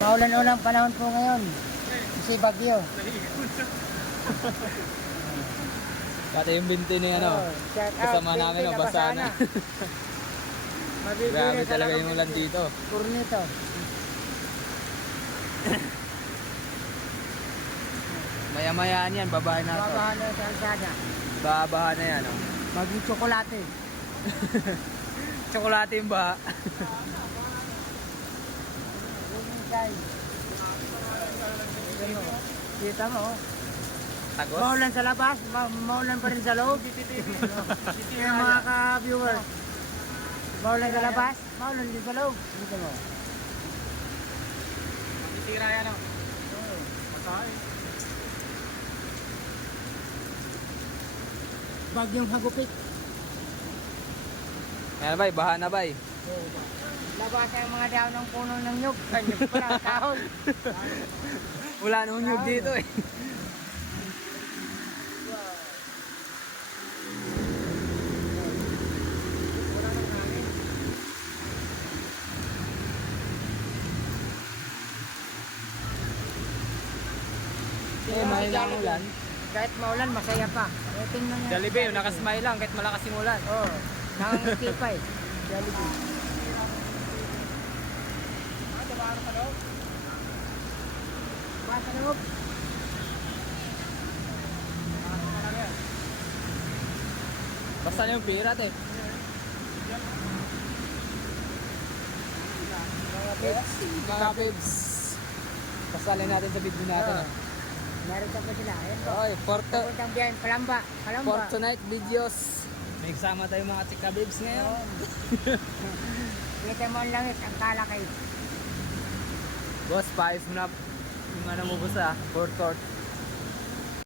Maulan-ulang panahon po ngayon. Kasi bagyo. Pati yung binti ni ano, shout out, kasama namin Binti, nabasa na. Mabibili Grabe talaga talaga yung ulan dito. Purnito. Maya-mayaan yan, babae na ito. Babahan na sa alsada. Babaha na yan, oh. Maging tsokolate. Tsokolate yung baha. Bumigay. Kita mo, oh. Tagos? Maulan sa labas, maulan pa rin sa loob. Yung mga ka-viewers. Maulan sa labas, maulan din sa loob. Dito mo. Titira yan, oh. Matay. Bagyong hagupit. Ayan, bay, baha na, bay. Labas ang mga dahon ng puno ng nyug. Ay, nyug pala, kahoy. Wala nung nyug dito, eh. Eh, mahina ang ulan. Kahit maulan, masaya pa. Eh, tingnan niya. Jollibee, yung nakasmile lang kahit malakas yung ulan. Oo. Oh, nakangiti pa eh. Jollibee. Tumaro ka daw? Basta loob. Basta na yung pirat, eh. Mga babes. Pasalin natin sa video natin, Oo. eh. Meron pa sila. Ayan po. Okay, Pupuntang biyahin, Palamba. Palamba. Fortnite videos. May kasama tayong mga chika babes ngayon. Kita mo ang langit, ang kalakay. Boss, paayos mo na yung ano mo boss, ah. Fourth court.